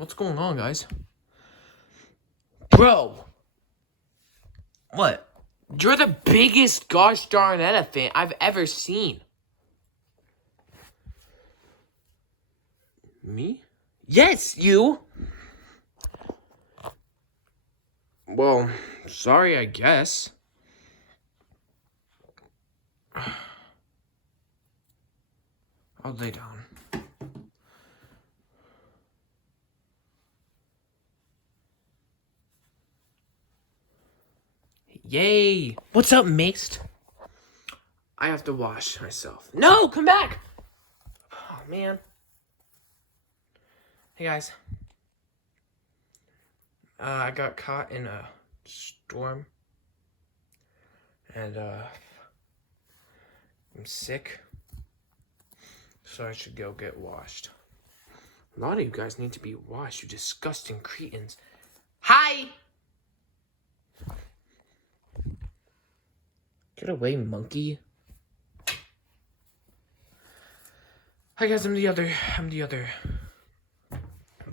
What's going on, guys? Bro! What? You're the biggest gosh darn elephant I've ever seen. Me? Yes, you! Well, sorry, I guess. I'll lay down. Yay! What's up, mixed? I have to wash myself. No, come back! Oh, man. Hey, guys. I got caught in a storm. And, I'm sick. So I should go get washed. A lot of you guys need to be washed, you disgusting cretins. Hi! Get away, monkey. Hi guys, I'm the other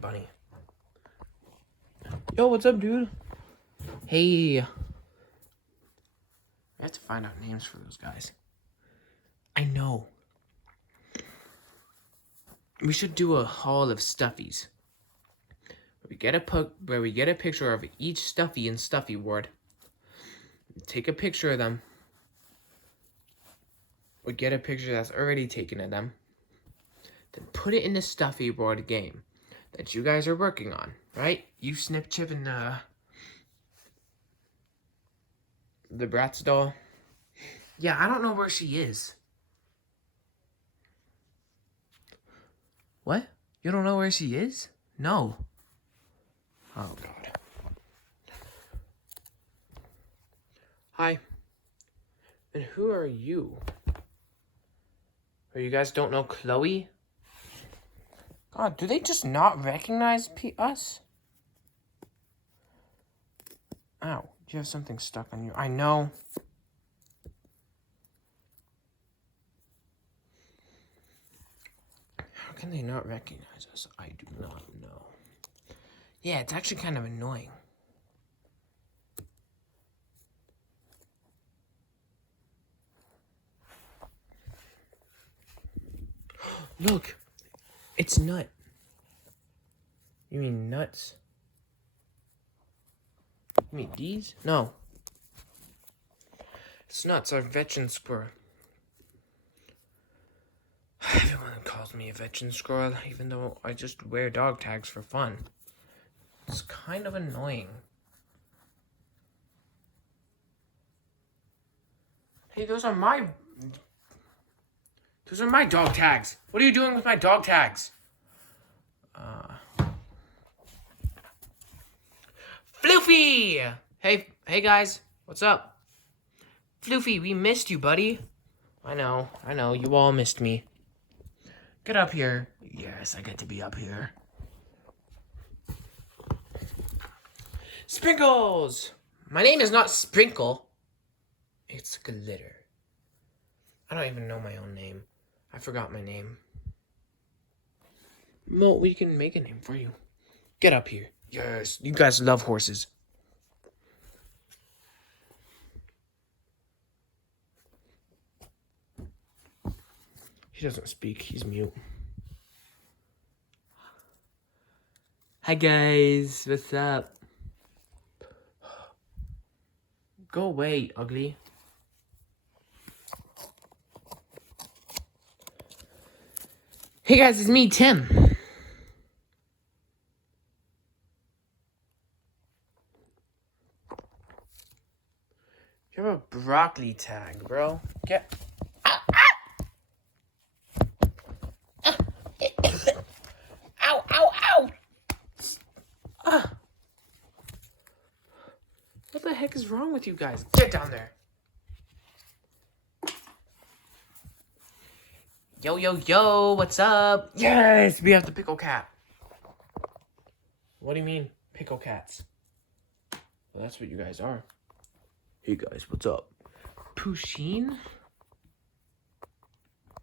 bunny. Yo, what's up, dude? Hey. I have to find out names for those guys. I know. We should do a haul of stuffies. Where we get a picture of each stuffy in Stuffy Ward. Take a picture of them. Or get a picture that's already taken of them. Then put it in the Stuffy Ward game that you guys are working on, right? You, Snip, Chip, and the Bratz doll. Yeah, I don't know where she is. What? You don't know where she is? No. Oh, God. Hi. And who are you? Or you guys don't know Chloe? God, do they just not recognize us? Ow, you have something stuck on you. I know. How can they not recognize us? I do not know. Yeah, it's actually kind of annoying. Look, it's Nut. You mean nuts? You mean these? No. It's Nuts, our veteran squirrel. Everyone calls me a veteran squirrel, even though I just wear dog tags for fun. It's kind of annoying. Hey, those are my dog tags. What are you doing with my dog tags? Floofy! Hey guys, what's up? Floofy, we missed you, buddy. I know, you all missed me. Get up here. Yes, I get to be up here. Sprinkles! My name is not Sprinkle. It's Glitter. I don't even know my own name. I forgot my name. Well, we can make a name for you. Get up here. Yes, you guys love horses. He doesn't speak. He's mute. Hi, guys. What's up? Go away, ugly. Hey, guys. It's me, Tim. You have a broccoli tag, bro. Get... Ow, ow, ow! What the heck is wrong with you guys? Get down there. Yo, what's up? Yes, we have the pickle cat. What do you mean, pickle cats? Well, that's what you guys are. Hey guys, what's up? Pusheen?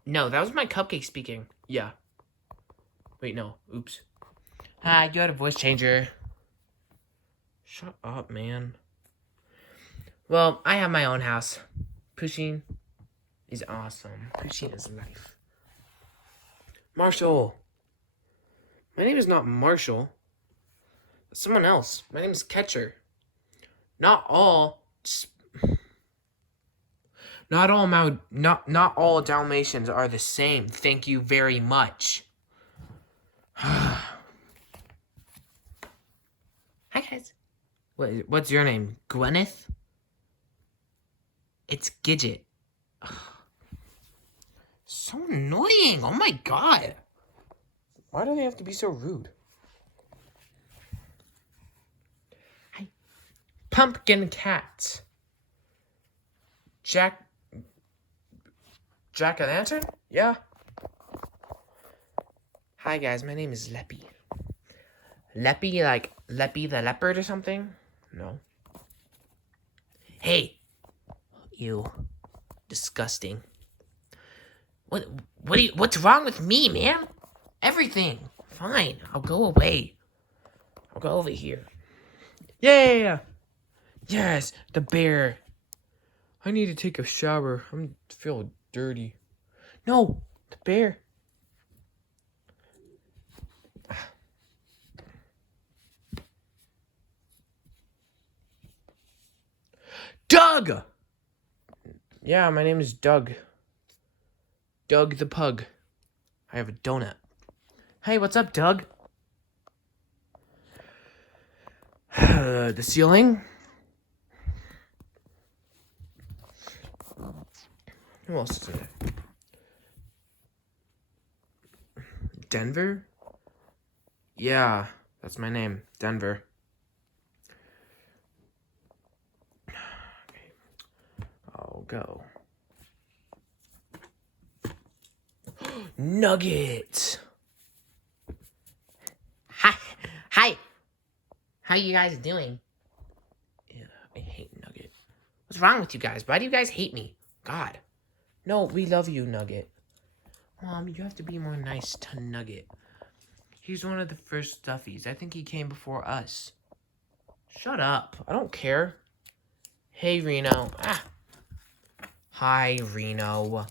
No, that was my cupcake speaking. Yeah. Wait, no. Oops. Hi, you had a voice changer. Shut up, man. Well, I have my own house. Pushing is awesome. Pushing is life. Marshall. My name is not Marshall. It's someone else. My name is Catcher. Not all not all Dalmatians are the same. Thank you very much. Hi guys. What's your name? Gwyneth? It's Gidget. So annoying. Oh my god. Why do they have to be so rude? Hi. Pumpkin cat. Jack-o'-lantern? Yeah. Hi guys, my name is Leppy. Leppy like Leppy the leopard or something? No. Hey. You. Disgusting. What's wrong with me, man? Everything. Fine. I'll go away. I'll go over here. Yeah. Yes, the bear. I need to take a shower. I feel dirty. No, the bear. Doug! Yeah, my name is Doug. Doug the pug. I have a donut. Hey, what's up, Doug? The ceiling? Who else is in it? Denver? Yeah, that's my name. Denver. Okay. I'll go. Nugget! Hi! How you guys doing? Yeah, I hate Nugget. What's wrong with you guys? Why do you guys hate me? God. No, we love you, Nugget. Mom, you have to be more nice to Nugget. He's one of the first stuffies. I think he came before us. Shut up. I don't care. Hey, Reno. Hi, Reno. I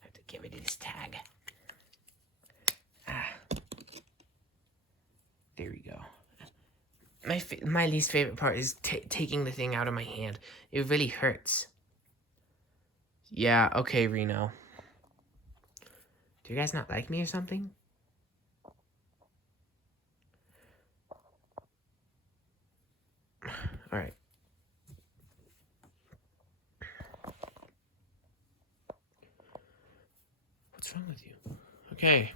have to get rid of this tag. There we go. My least favorite part is taking the thing out of my hand. It really hurts. Yeah, okay, Reno. Do you guys not like me or something? Alright. What's wrong with you? Okay.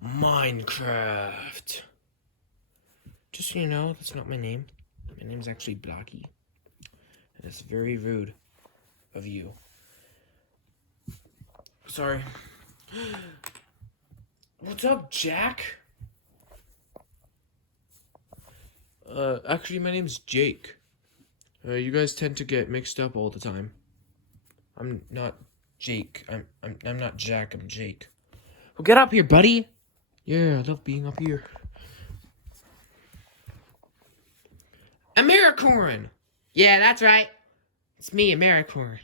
Minecraft. Just so you know, that's not my name. My name's actually Blocky. And it's very rude of you. Sorry. What's up, Jack? Actually, my name's Jake. You guys tend to get mixed up all the time. I'm not Jake. I'm not Jack. I'm Jake. Well, get up here, buddy. Yeah, I love being up here. Americorn. Yeah, that's right. It's me, Americorn.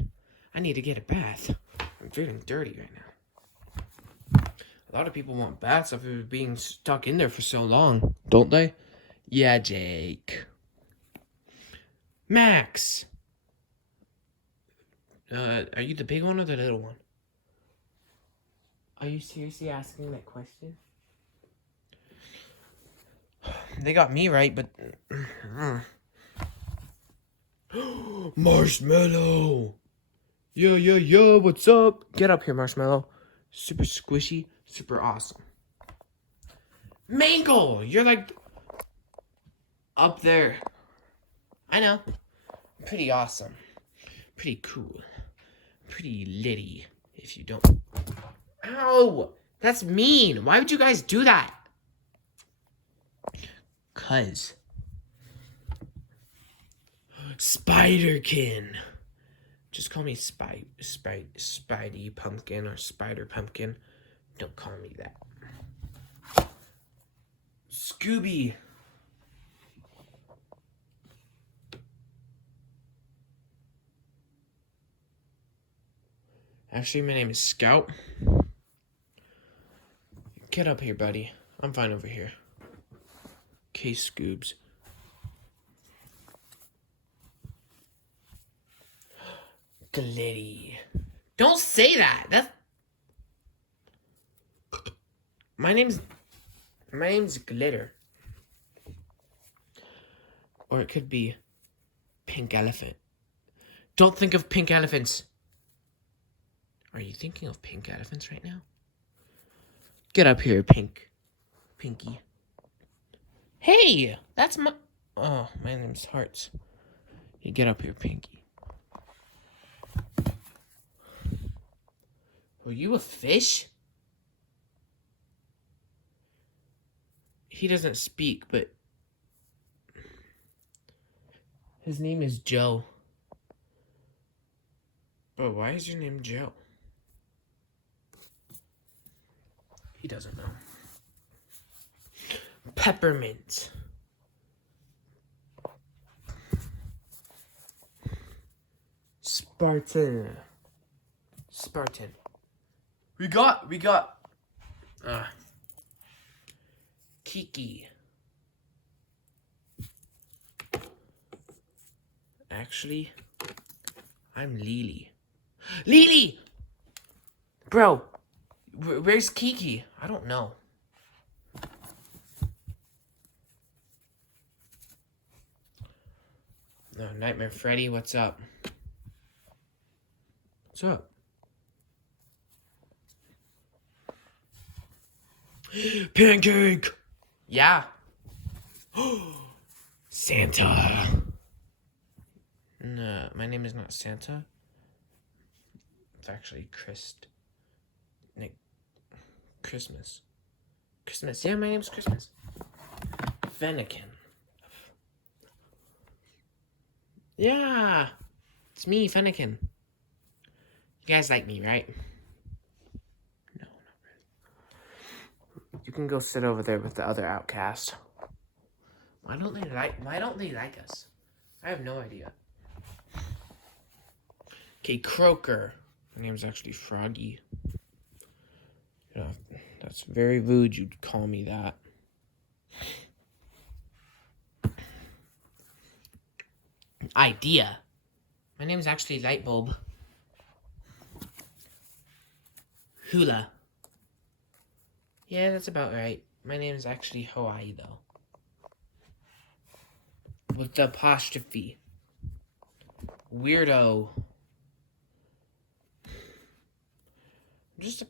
I need to get a bath. I'm feeling dirty right now. A lot of people want baths after being stuck in there for so long, don't they? Yeah, Jake. Max. Are you the big one or the little one? Are you seriously asking that question? They got me right, but... Marshmallow! Yo, what's up? Get up here, Marshmallow. Super squishy, super awesome. Mangle! You're like... up there. I know. Pretty awesome. Pretty cool. Pretty litty, if you don't... Ow! That's mean. Why would you guys do that? 'Cause. Spiderkin. Just call me Spidey Pumpkin or Spider Pumpkin. Don't call me that. Scooby. Actually, my name is Scout. Get up here, buddy. I'm fine over here. Okay, Scoobs. Glitty. Don't say that. That's... My name's Glitter. Or it could be Pink Elephant. Don't think of pink elephants. Are you thinking of pink elephants right now? Get up here, Pinky. Hey, that's my... Oh, my name's Hearts. You get up here, Pinky. Were you a fish? He doesn't speak, but... His name is Joe. Bro, why is your name Joe? He doesn't know. Peppermint. Spartan. We got Kiki. Actually, I'm Lily. Lily! Bro, where's Kiki? I don't know. No, Nightmare Freddy, what's up? What's up? Pancake! Yeah. Santa. No, my name is not Santa. It's actually Christmas. Christmas. Yeah, my name's Christmas. Fennekin. Yeah. It's me, Fennekin. You guys like me, right? No, not really. You can go sit over there with the other outcast. Why don't they like us? I have no idea. Okay, Croaker. My name's actually Froggy. Yeah, that's very rude you'd call me that. Idea. My name's actually Lightbulb. Hula. Yeah, that's about right. My name is actually Hawaii, though. With the apostrophe. Weirdo. I'm just a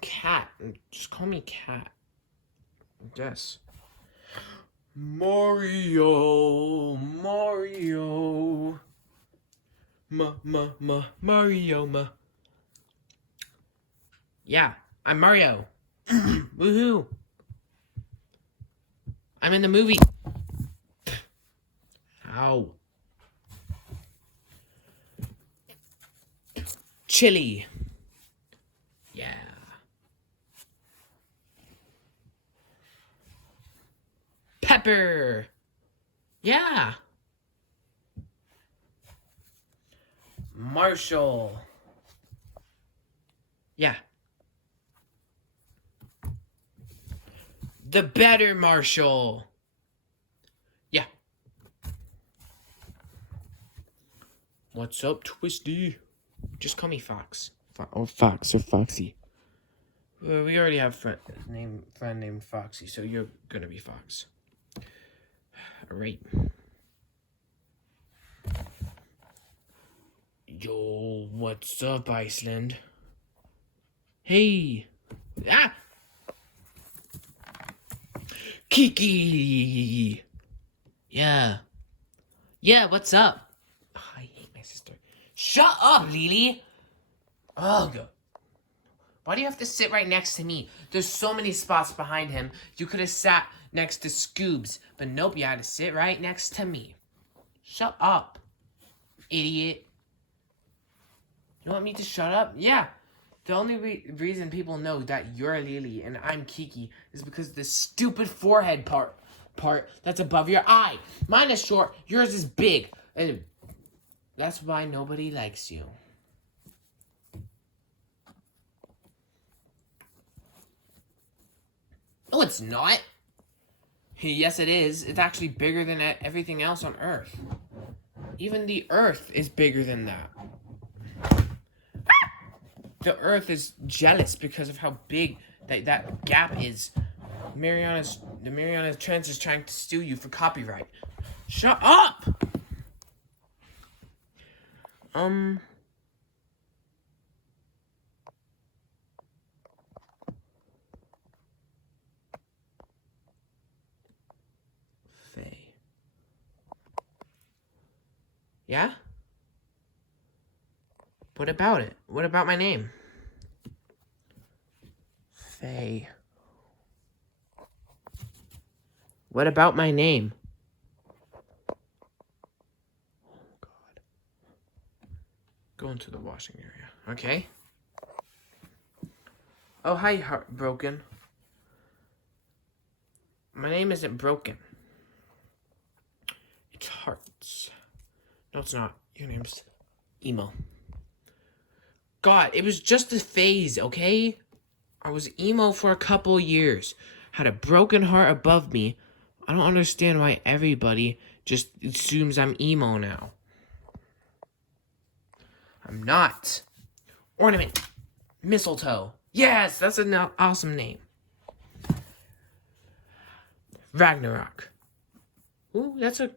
cat. Just call me Cat. Yes. Mario. Mario. Mario. Yeah, I'm Mario. Woohoo. I'm in the movie. Ow. Chili. Yeah. Pepper. Yeah. Marshall. Yeah. The better Marshall. Yeah. What's up, Twisty? Just call me Fox. Or Fox or Foxy. Well, we already have a friend named Foxy, so you're gonna be Fox. Alright. Yo, what's up, Iceland? Hey! Ah! Kiki! Yeah. Yeah, what's up? Oh, I hate my sister. Shut up, Lily! Ugh. Why do you have to sit right next to me? There's so many spots behind him. You could have sat next to Scoobs, but nope, you had to sit right next to me. Shut up, idiot. You want me to shut up? Yeah. The only reason people know that you're Lily and I'm Kiki is because of the stupid forehead part that's above your eye. Mine is short, yours is big. And that's why nobody likes you. No, it's not. Yes, it is. It's actually bigger than everything else on Earth. Even the Earth is bigger than that. The Earth is jealous because of how big that gap is. The Mariana Trench is trying to sue you for copyright. Shut up! Faye. Yeah? What about it? What about my name? Faye. What about my name? Oh, God. Go into the washing area, okay? Oh, hi, Heartbroken. My name isn't Broken. It's Hearts. No, it's not. Your name's Emo. God, it was just a phase, okay? I was emo for a couple years. Had a broken heart above me. I don't understand why everybody just assumes I'm emo now. I'm not. Ornament. Mistletoe. Yes, that's an awesome name. Ragnarok. Ooh, that's a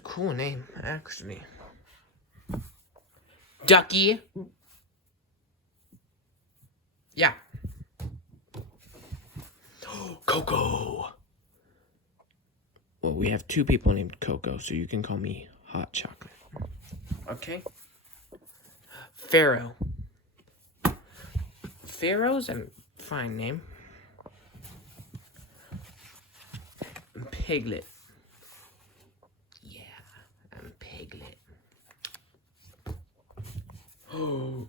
cool name, actually. Ducky. Yeah. Coco. Well, we have 2 people named Coco, so you can call me Hot Chocolate. Okay. Pharaoh. Pharaoh's a fine name. Piglet. Yeah, I'm Piglet. Oh.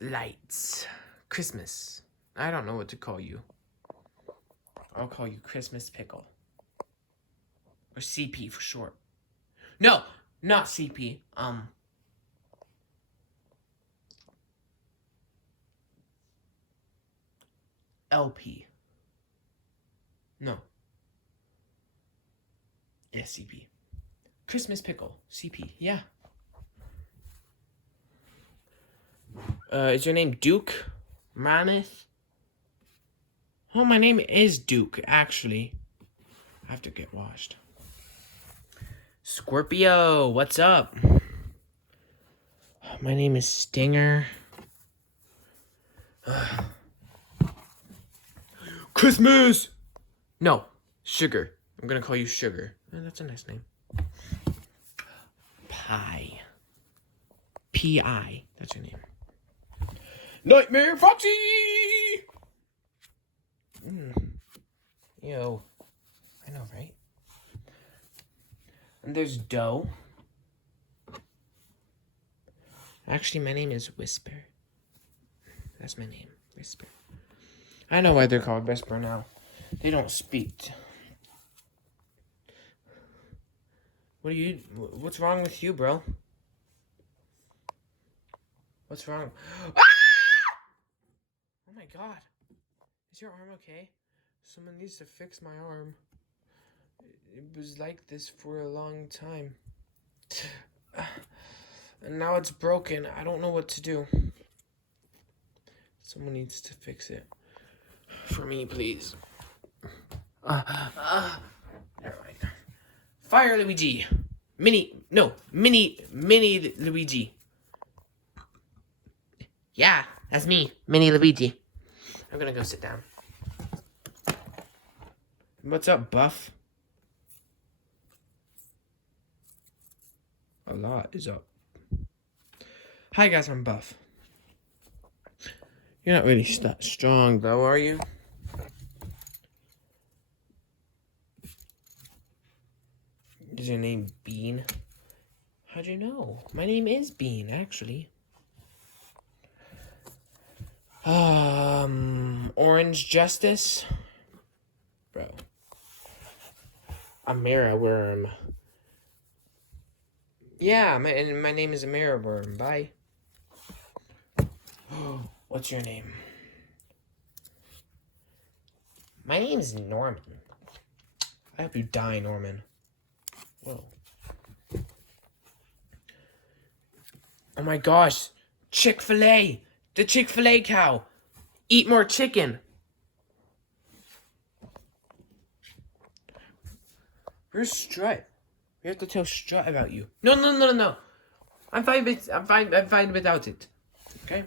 Lights. Christmas. I don't know what to call you. I'll call you Christmas Pickle. Or CP for short. No, not CP. LP. No. Yeah, CP. Christmas Pickle. CP. Yeah. Is your name Duke? Mammoth? Oh, my name is Duke, actually. I have to get washed. Scorpio, what's up? My name is Stinger. Christmas! No, Sugar. I'm gonna call you Sugar. Oh, that's a nice name. Pie. P-I. That's your name. Nightmare Foxy! Yo. I know, right? And there's Doe. Actually, my name is Whisper. That's my name, Whisper. I know why they're called Whisper now. They don't speak. What's wrong with you, bro? What's wrong? Ah! Oh my God. Is your arm okay? Someone needs to fix my arm. It was like this for a long time. And now it's broken. I don't know what to do. Someone needs to fix it. For me, please. Never mind. Fire Luigi. Mini Luigi. Yeah, that's me, Mini Luigi. I'm gonna go sit down. What's up, Buff? A lot is up. Hi guys, I'm Buff. You're not really strong though, are you? Is your name Bean? How'd you know? My name is Bean, actually. Orange Justice? Bro. A mirror worm. Yeah, my name is a mirror worm. Bye. What's your name? My name is Norman. I hope you die, Norman. Whoa. Oh my gosh. Chick-fil-A. The Chick-fil-A cow. Eat more chicken. Where's Strut? We have to tell Strut about you. No. I'm fine without it. Okay?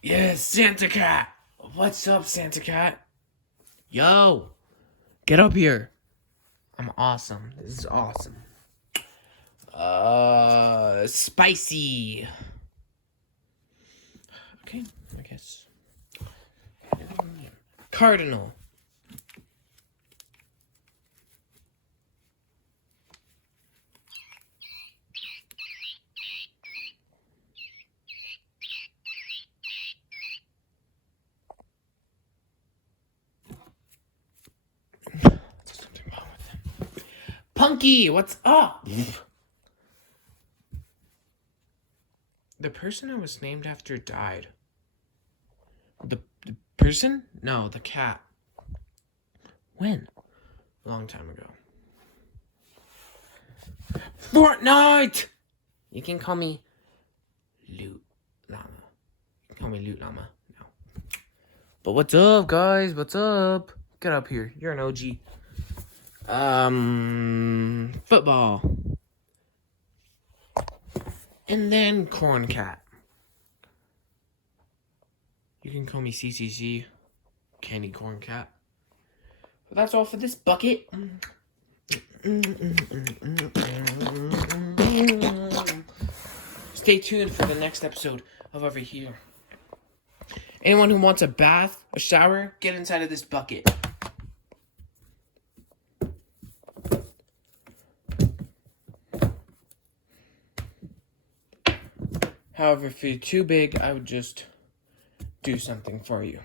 Yes, Santa Cat. What's up, Santa Cat? Yo. Get up here. I'm awesome. This is awesome. Spicy. Okay, I guess. Cardinal. Something wrong with him. Punky, what's up? The person I was named after died. The person? No, the cat. When? A long time ago. Fortnite! You can call me Loot Llama. You can call me Loot Llama now. But what's up, guys? What's up? Get up here. You're an OG. Football. And then Corn Cat. You can call me CCC, Candy Corn Cat. But that's all for this bucket. Stay tuned for the next episode of Over Here. Anyone who wants a bath, a shower, get inside of this bucket. However, if you're too big, I would just do something for you.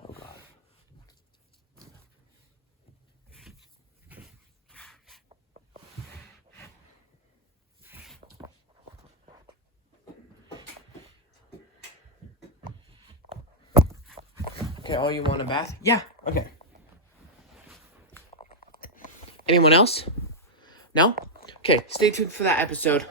Oh God. Okay, all you want a bath? Yeah, okay. Anyone else? No? Okay, stay tuned for that episode.